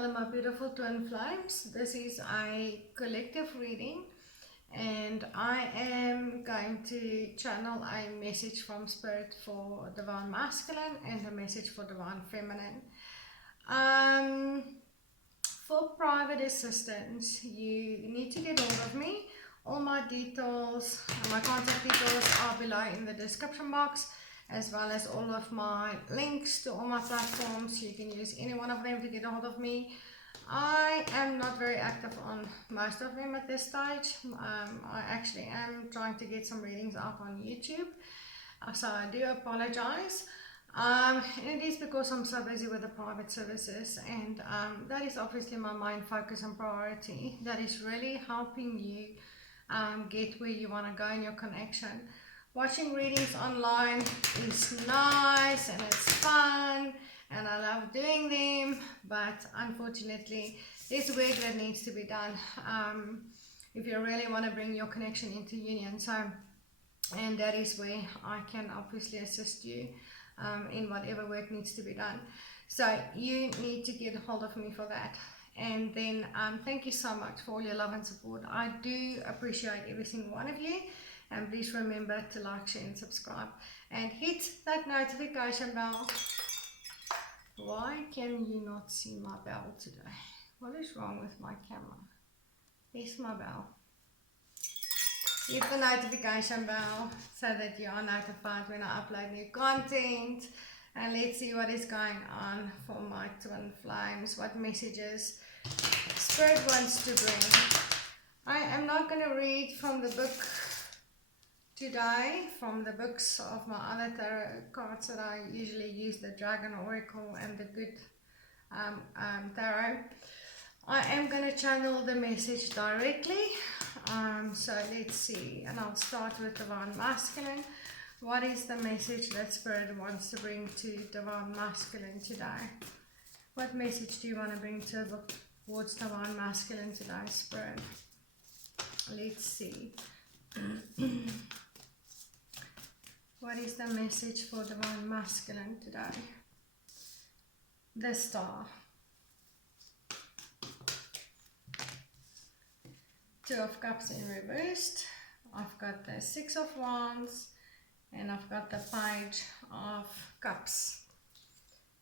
Hello my beautiful twin flames. This is a collective reading and I am going to channel a message from Spirit for Divine Masculine and a message for Divine Feminine. For private assistance, you need to get hold of me. All my details, my contact details are below in the description box, as well as all of my links to all my platforms. You can use any one of them to get a hold of me. I am not very active on most of them at this stage. I actually am trying to get some readings up on YouTube, so I do apologize. And it is because I'm so busy with the private services, and that is obviously my main focus and priority. That is really helping you get where you want to go in your connection. Watching readings online is nice and it's fun and I love doing them, but unfortunately there's work that needs to be done if you really want to bring your connection into union. And that is where I can obviously assist you in whatever work needs to be done. So you need to get hold of me for that. And then thank you so much for all your love and support. I do appreciate every single one of you. And please remember to like, share and subscribe. And hit that notification bell. Why can you not see my bell today? What is wrong with my camera? Here's my bell. Hit the notification bell so that you are notified when I upload new content. And let's see what is going on for my twin flames. What messages Spirit wants to bring. I am not going to read from the book today, from the books of my other tarot cards that I usually use, the Dragon Oracle and the Good Tarot. I am going to channel the message directly. So let's see, and I'll start with Divine Masculine. What is the message that Spirit wants to bring to Divine Masculine today? What message do you want to bring towards Divine Masculine today, Spirit? Let's see. What is the message for Divine Masculine today? The Star. Two of Cups in reversed. I've got the Six of Wands. And I've got the Page of Cups.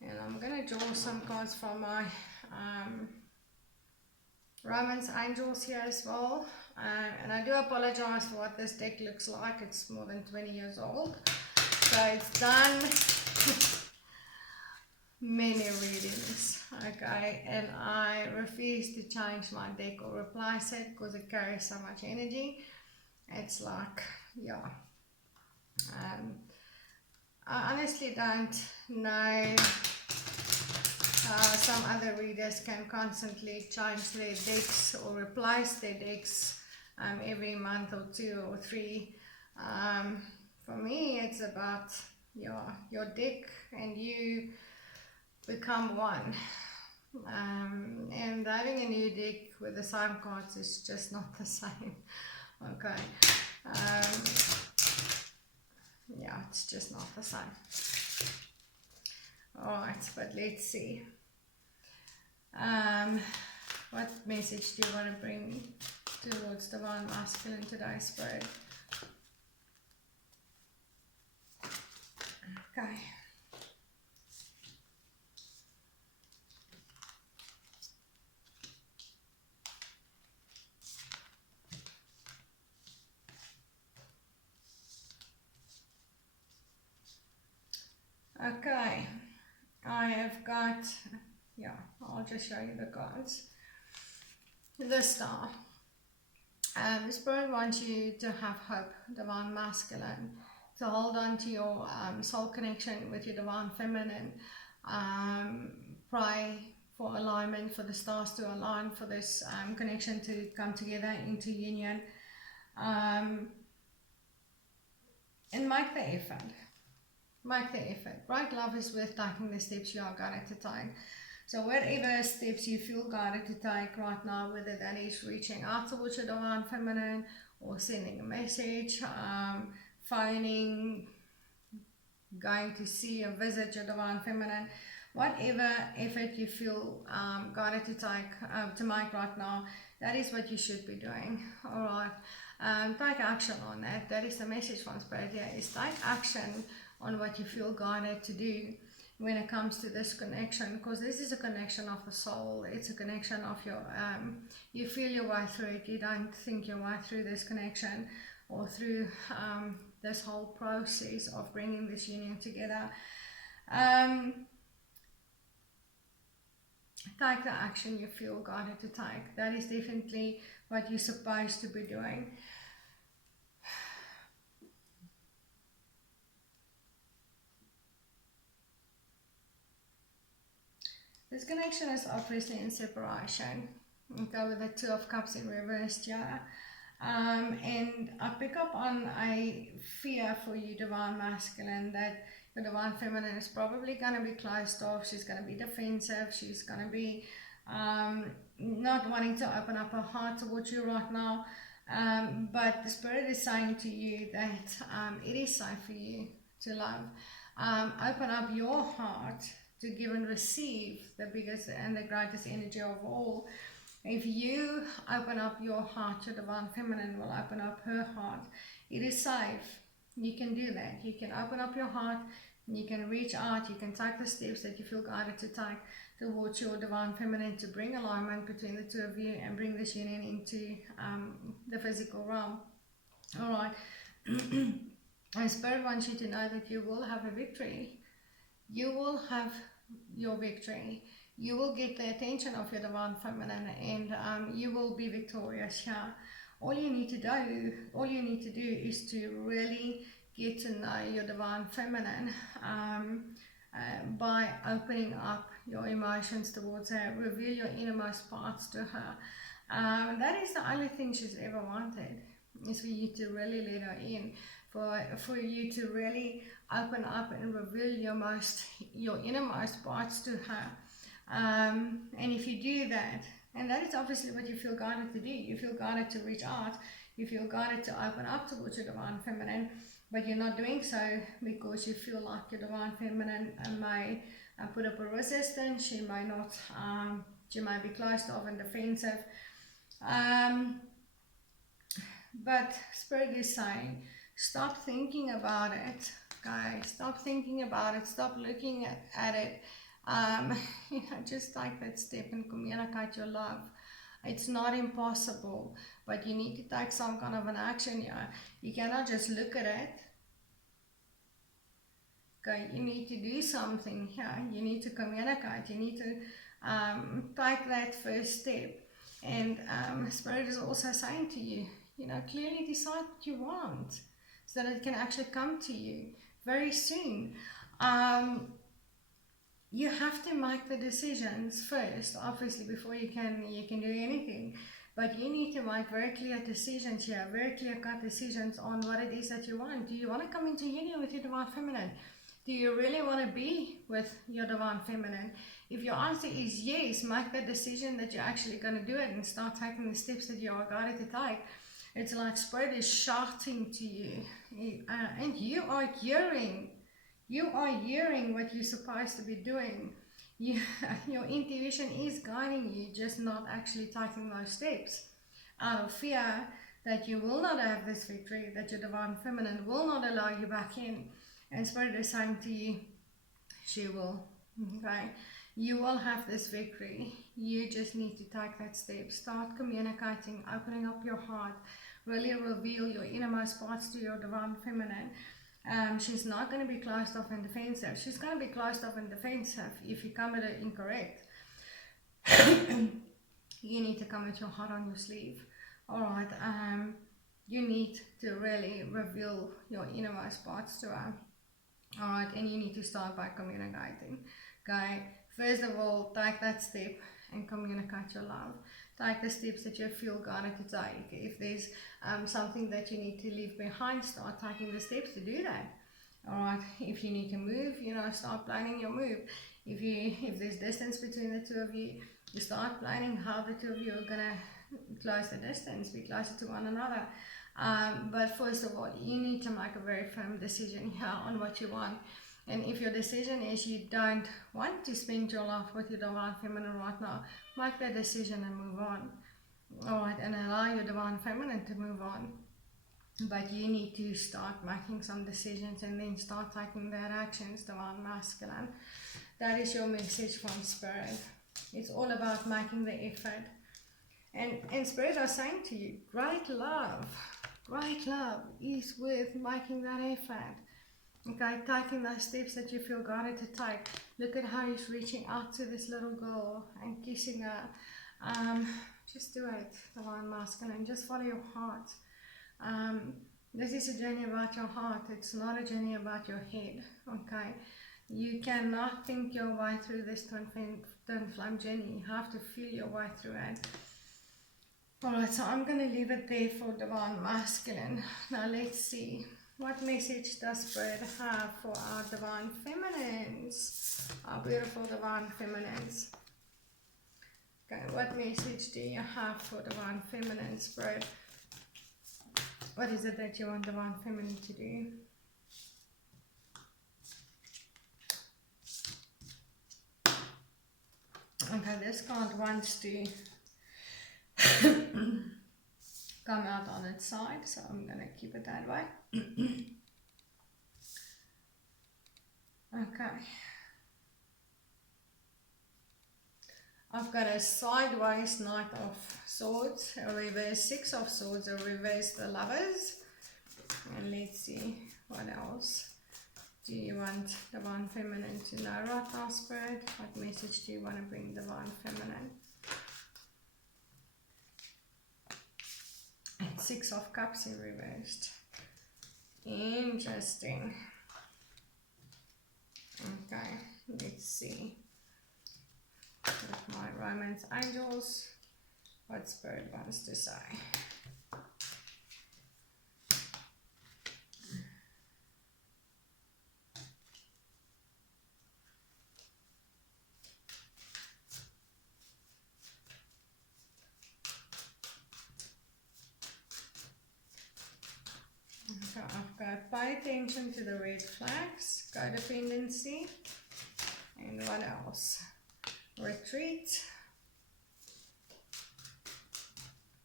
And I'm going to draw some cards from my Romance Angels here as well. And I do apologize for what this deck looks like. It's more than 20 years old. So it's done many readings. Okay, and I refuse to change my deck or replace it because it carries so much energy. It's like, yeah. I honestly don't know how some other readers can constantly change their decks or replace their decks every month or 2 or 3. For me, it's about your deck and you become one. And having a new deck with the same cards is just not the same. Okay. Yeah, it's just not the same. Alright, but let's see. What message do you want to bring towards Divine Masculine today, Spirit? Okay. Okay, I have got, I'll just show you the cards. The Star. Spirit wants you to have hope, Divine Masculine, to hold on to your soul connection with your Divine Feminine. Pray for alignment, for the stars to align, for this connection to come together into union. And make the effort. Make the effort. Right love is worth taking the steps you are guided to take. So whatever steps you feel guided to take right now, whether that is reaching out towards your Divine Feminine or sending a message, phoning, going to see or visit your Divine Feminine, whatever effort you feel guided to make right now, that is what you should be doing. All right. Take action on that. That is the message from Spirit here, is take action on what you feel guided to do when it comes to this connection, because this is a connection of the soul. It's a connection of your, you feel your way through it. You don't think your way through this connection or through this whole process of bringing this union together. Take the action you feel guided to take. That is definitely what you're supposed to be doing. This connection is obviously in separation. Okay, with the Two of Cups in reverse here. And I pick up on a fear for you, Divine Masculine, that your Divine Feminine is probably going to be closed off. She's going to be defensive. She's going to be not wanting to open up her heart towards you right now. But the Spirit is saying to you that it is safe for you to love. Open up your heart to give and receive the biggest and the greatest energy of all. If you open up your heart, your Divine Feminine will open up her heart. It is safe. You can do that. You can open up your heart, you can reach out, you can take the steps that you feel guided to take towards your Divine Feminine to bring alignment between the two of you and bring this union into the physical realm. Alright. And Spirit wants you to know that you will have a victory. You will have your victory. You will get the attention of your Divine Feminine, and you will be victorious here. All you need to do is to really get to know your Divine Feminine by opening up your emotions towards her. Reveal your innermost parts to her. That is the only thing she's ever wanted, is for you to really let her in, for you to really open up and reveal your innermost parts to her. And if you do that, and that is obviously what you feel guided to do, you feel guided to reach out, you feel guided to open up towards your Divine Feminine, but you're not doing so because you feel like your Divine Feminine may put up a resistance. She may not, she may be closed off and defensive. But Spirit is saying, stop thinking about it, guys. Stop thinking about it. Stop looking at it. Just take that step and communicate your love. It's not impossible, but you need to take some kind of an action here. You cannot just look at it. Okay, you need to do something here. You need to communicate. You need to take that first step. And Spirit is also saying to you, clearly decide what you want, so that it can actually come to you very soon. You have to make the decisions first, obviously, before you can do anything. But you need to make very clear decisions here, very clear-cut decisions on what it is that you want. Do you want to come into union with your Divine Feminine? Do you really want to be with your Divine Feminine? If your answer is yes, make the decision that you're actually going to do it and start taking the steps that you are guided to take. It's like Spirit is shouting to you, and you are hearing. You are hearing what you're supposed to be doing. Your intuition is guiding you, just not actually taking those steps out of fear that you will not have this victory, that your Divine Feminine will not allow you back in. And Spirit is saying to you, she will. Okay? You will have this victory. You just need to take that step. Start communicating, opening up your heart. Really reveal your innermost parts to your Divine Feminine. She's not going to be closed off and defensive. She's going to be closed off and defensive if you come at it incorrect. You need to come with your heart on your sleeve. Alright, you need to really reveal your innermost parts to her. Alright, and you need to start by communicating. Okay, first of all, take that step and communicate your love. Take the steps that you feel guided to take. If there's something that you need to leave behind, start taking the steps to do that. Alright, if you need to move, start planning your move. If there's distance between the two of you, you start planning how the two of you are gonna close the distance, be closer to one another. But first of all, you need to make a very firm decision here on what you want. And if your decision is you don't want to spend your life with your divine feminine right now, make that decision and move on. Alright, and allow your divine feminine to move on. But you need to start making some decisions and then start taking that actions, divine masculine. That is your message from Spirit. It's all about making the effort. And Spirit are saying to you, great love is worth making that effort. Okay, taking those steps that you feel guided to take. Look at how he's reaching out to this little girl and kissing her. Just do it, divine masculine. Just follow your heart. This is a journey about your heart. It's not a journey about your head. Okay, you cannot think your way through this twin flame journey. You have to feel your way through it. Alright, so I'm going to leave it there for divine masculine. Now let's see. What message does Spirit have for our divine feminines? Our beautiful divine feminines. Okay, what message do you have for divine feminine, Spirit? What is it that you want divine feminine to do? Okay, this card wants to come out on its side, so I'm going to keep it that way. Okay. I've got a sideways Knight of Swords, a reverse Six of Swords, a reverse the Lovers. And let's see what else do you want divine feminine to know right now, Spirit? What message do you want to bring divine feminine? And Six of Cups in reversed. Interesting. Okay, let's see. With my romance angels, what Spirit wants to say. I've got pay attention to the red flags, codependency, and what else? Retreat,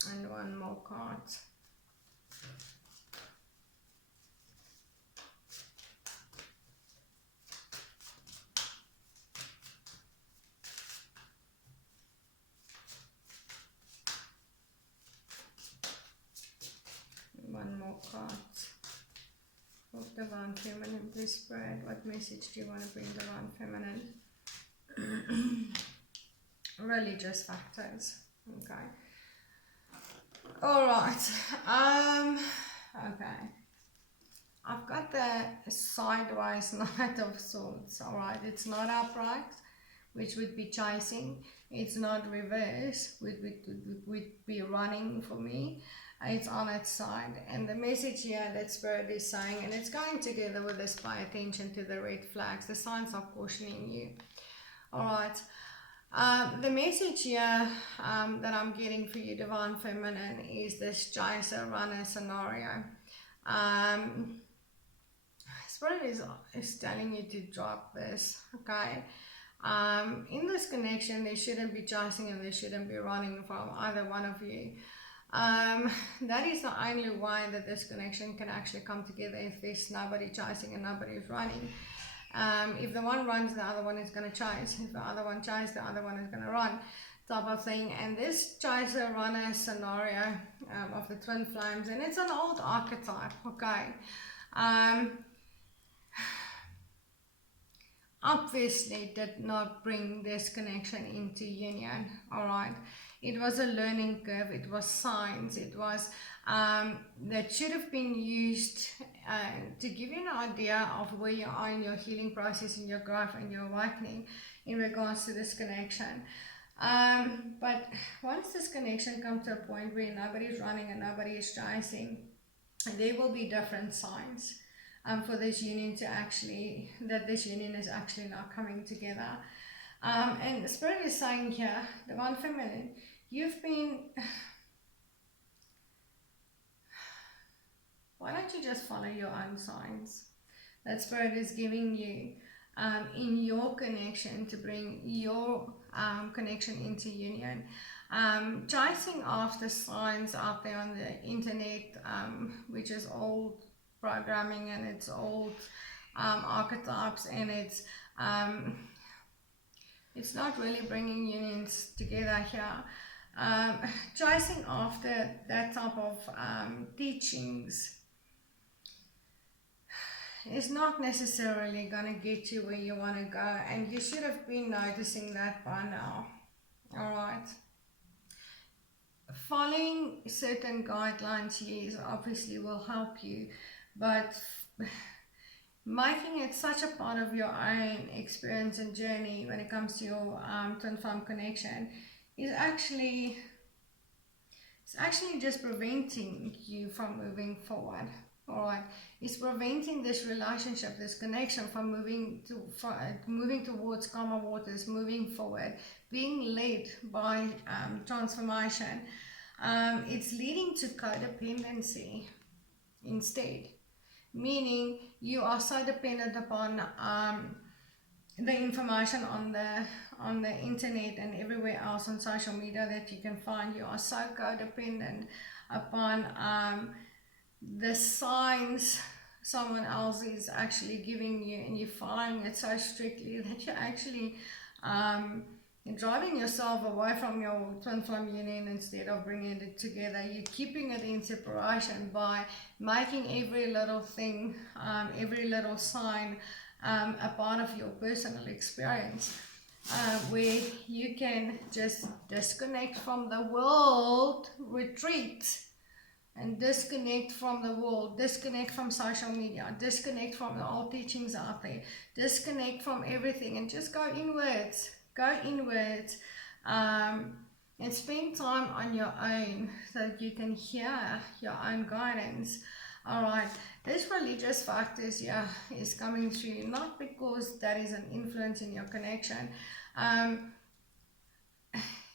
and one more card. And one more card. Of divine feminine, please, Spirit. What message do you want to bring divine feminine? Religious factors. Okay. Alright. Okay. I've got the sideways Knight of Swords. Alright. It's not upright, which would be chasing. It's not reverse, which would be running for me. It's on its side. And the message here that Spirit is saying, and it's going together with this, pay attention to the red flags. The signs are cautioning you. Alright. The message here that I'm getting for you, divine feminine, is this chaser runner scenario. Spirit is telling you to drop this, okay? In this connection, there shouldn't be chasing and there shouldn't be running from either one of you. That is the only way that this connection can actually come together, if there's nobody chasing and nobody is running. If the one runs, the other one is going to chase. If the other one chases, the other one is going to run, type of thing. And this chaser runner scenario of the twin flames, and it's an old archetype, okay? Obviously did not bring this connection into union. All right, it was a learning curve, it was signs, it was that should have been used to give you an idea of where you are in your healing process, in your growth and your awakening in regards to this connection. But once this connection comes to a point where nobody's running and nobody is chasing, there will be different signs for this union to actually, that this union is actually now coming together. And the Spirit is saying here, divine feminine, you've been, why don't you just follow your own signs? that Spirit is giving you in your connection to bring your connection into union. Chasing after signs out there on the internet, which is old programming and it's old archetypes, and it's not really bringing unions together here. Chasing after that type of teachings is not necessarily going to get you where you want to go, and you should have been noticing that by now. Alright, following certain guidelines, yes, obviously will help you, but making it such a part of your own experience and journey when it comes to your twin flame connection is actually just preventing you from moving forward. Alright, it's preventing this relationship, this connection from moving towards calmer waters, moving forward, being led by transformation. It's leading to codependency instead, meaning you are so dependent upon the information on the internet and everywhere else on social media that you can find. You are so codependent upon the signs someone else is actually giving you, and you're following it so strictly that you're actually driving yourself away from your twin flame union instead of bringing it together. You're keeping it in separation by making every little thing, every little sign a part of your personal experience, where you can just disconnect from the world, retreat, and disconnect from the world, disconnect from social media, disconnect from the old teachings out there, disconnect from everything, and just go inwards, and spend time on your own so that you can hear your own guidance. Alright, this religious factors, yeah, is coming through, not because that is an influence in your connection.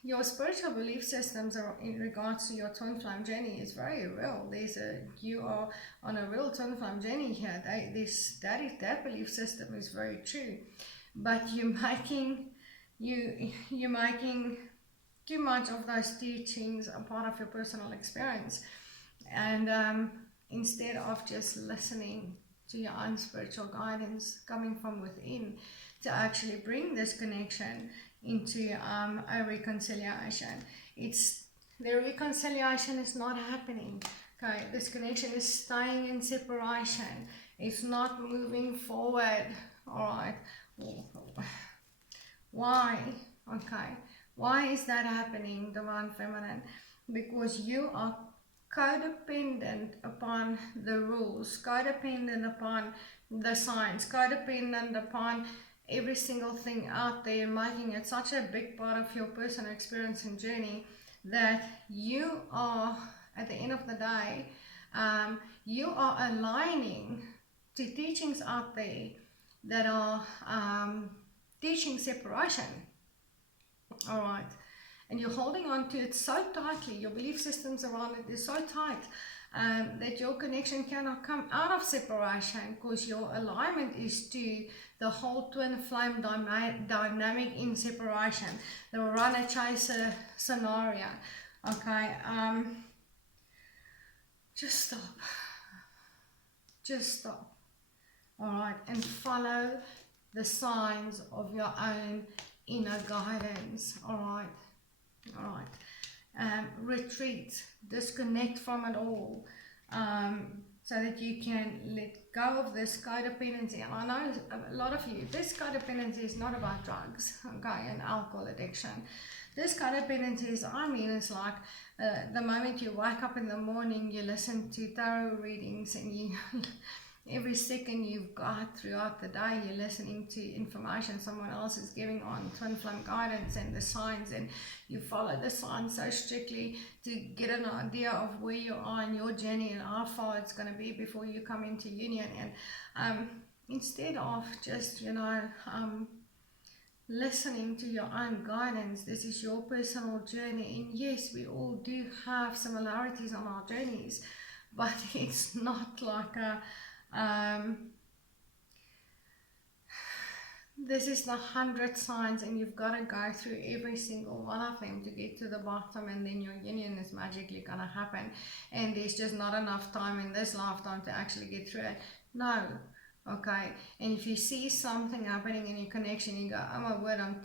Your spiritual belief systems are in regards to your twin flame journey is very real. You are on a real twin flame journey here. That belief system is very true, but you're making too much of those teachings a part of your personal experience, and instead of just listening to your own spiritual guidance coming from within to actually bring this connection into a reconciliation. The reconciliation is not happening. Okay, this connection is staying in separation. It's not moving forward. Alright. Why? Okay. Why is that happening, Divine Feminine? Because you are codependent upon the rules, codependent upon the signs, codependent upon every single thing out there, making it such a big part of your personal experience and journey that you are, at the end of the day, you are aligning to teachings out there that are teaching separation. Alright, and you're holding on to it so tightly, your belief systems around it is so tight that your connection cannot come out of separation, because your alignment is to the whole twin flame dynamic in separation, the runner-chaser scenario. Okay, just stop, alright, and follow the signs of your own inner guidance. Alright, retreat, disconnect from it all, so that you can let go of this codependency. And I know a lot of you, this codependency is not about drugs, okay, and alcohol addiction. This codependency is, it's like the moment you wake up in the morning, you listen to tarot readings, and you every second you've got throughout the day, you're listening to information someone else is giving on twin flame guidance and the signs, and you follow the signs so strictly to get an idea of where you are in your journey and how far it's going to be before you come into union. And instead of just, listening to your own guidance, this is your personal journey, and yes, we all do have similarities on our journeys, but it's not like this is the 100 signs, and you've got to go through every single one of them to get to the bottom, and then your union is magically going to happen. And there's just not enough time in this lifetime to actually get through it. No. Okay, and if you see something happening in your connection, you go, oh my word, I'm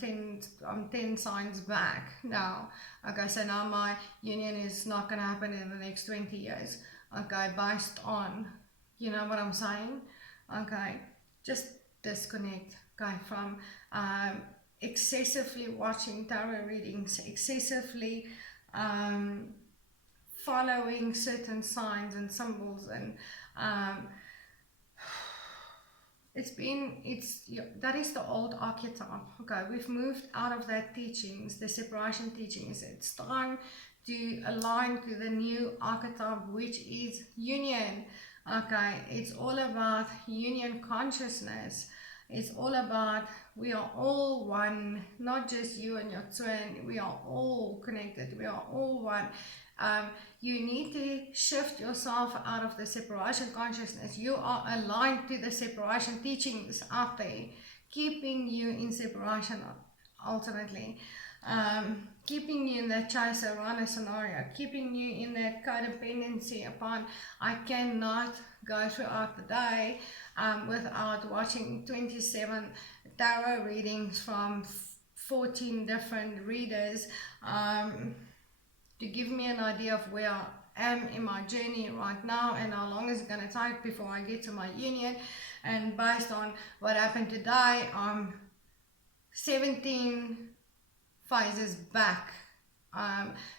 10 signs back now. Okay, so now my union is not going to happen in the next 20 years. Okay, based on, you know what I'm saying? Okay, just disconnect, okay, from excessively watching tarot readings, excessively following certain signs and symbols, and that is the old archetype. Okay, we've moved out of that teachings, the separation teachings. It's time to align to the new archetype, which is union. Okay, it's all about union consciousness. It's all about we are all one, not just you and your twin. We are all connected. We are all one. You need to shift yourself out of the separation consciousness. You are aligned to the separation teachings out there, keeping you in separation ultimately. Keeping you in that chaser-runner scenario, keeping you in that codependency upon I cannot go throughout the day without watching 27 tarot readings from 14 different readers to give me an idea of where I am in my journey right now and how long is it going to take before I get to my union. And based on what happened today, I'm 17 phases back,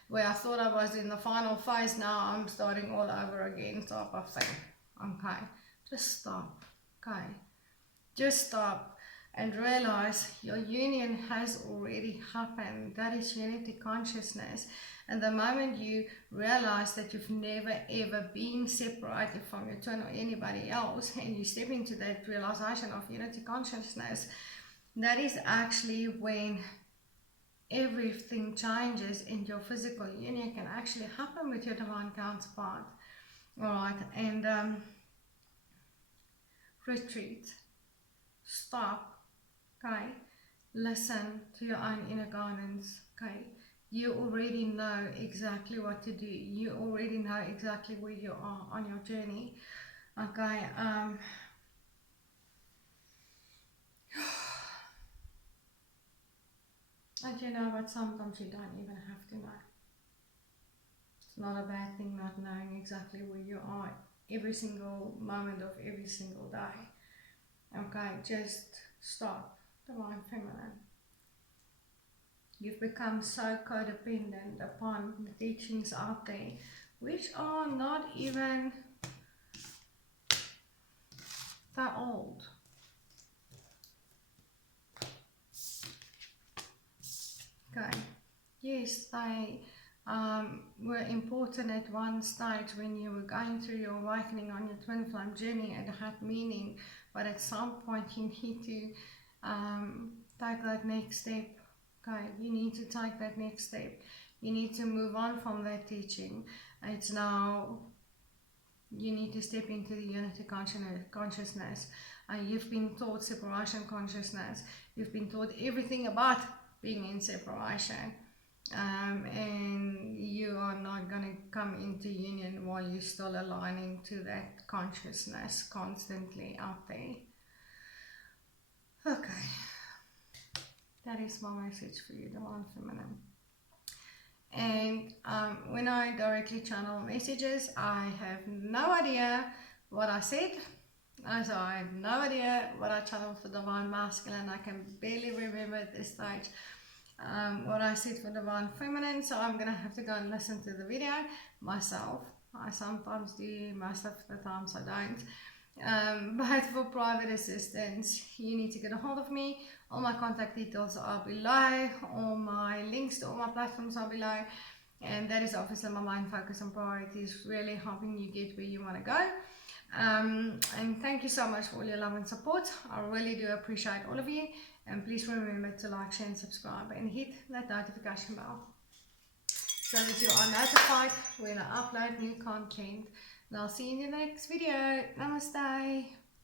where I thought I was in the final phase. Now I'm starting all over again type of thing. Okay, just stop. Okay, just stop and realize your union has already happened. That is unity consciousness. And the moment you realize that you've never ever been separated from your twin or anybody else, and you step into that realization of unity consciousness, that is actually when everything changes and your physical union can actually happen with your divine counterpart. Alright, and retreat, stop, okay, listen to your own inner guidance, okay. You already know exactly what to do. You already know exactly where you are on your journey, okay. And you know what, sometimes you don't even have to know. It's not a bad thing not knowing exactly where you are every single moment of every single day. Okay, just stop. Divine Feminine. You've become so codependent upon the teachings out there, which are not even that old. Okay, yes, they were important at one stage when you were going through your awakening on your twin flame journey, and had meaning, but at some point you need to take that next step. Okay, you need to take that next step. You need to move on from that teaching. It's now, you need to step into the unity consciousness. You've been taught separation consciousness. You've been taught everything about being in separation, and you are not going to come into union while you're still aligning to that consciousness constantly out there. Okay, that is my message for you, Divine Feminine. And when I directly channel messages, I have no idea what I said. So I have no idea what I channeled for Divine Masculine. I can barely remember at this stage what I said for Divine Feminine. So I'm going to have to go and listen to the video myself. I sometimes do, most of the times I don't. But for private assistance, you need to get a hold of me. All my contact details are below. All my links to all my platforms are below. And that is obviously my main focus and priority, is really helping you get where you want to go. And thank you so much for all your love and support. I really do appreciate all of you. And please remember to like, share and subscribe, and hit that notification bell so that you are notified when I upload new content. And I'll see you in the next video. Namaste.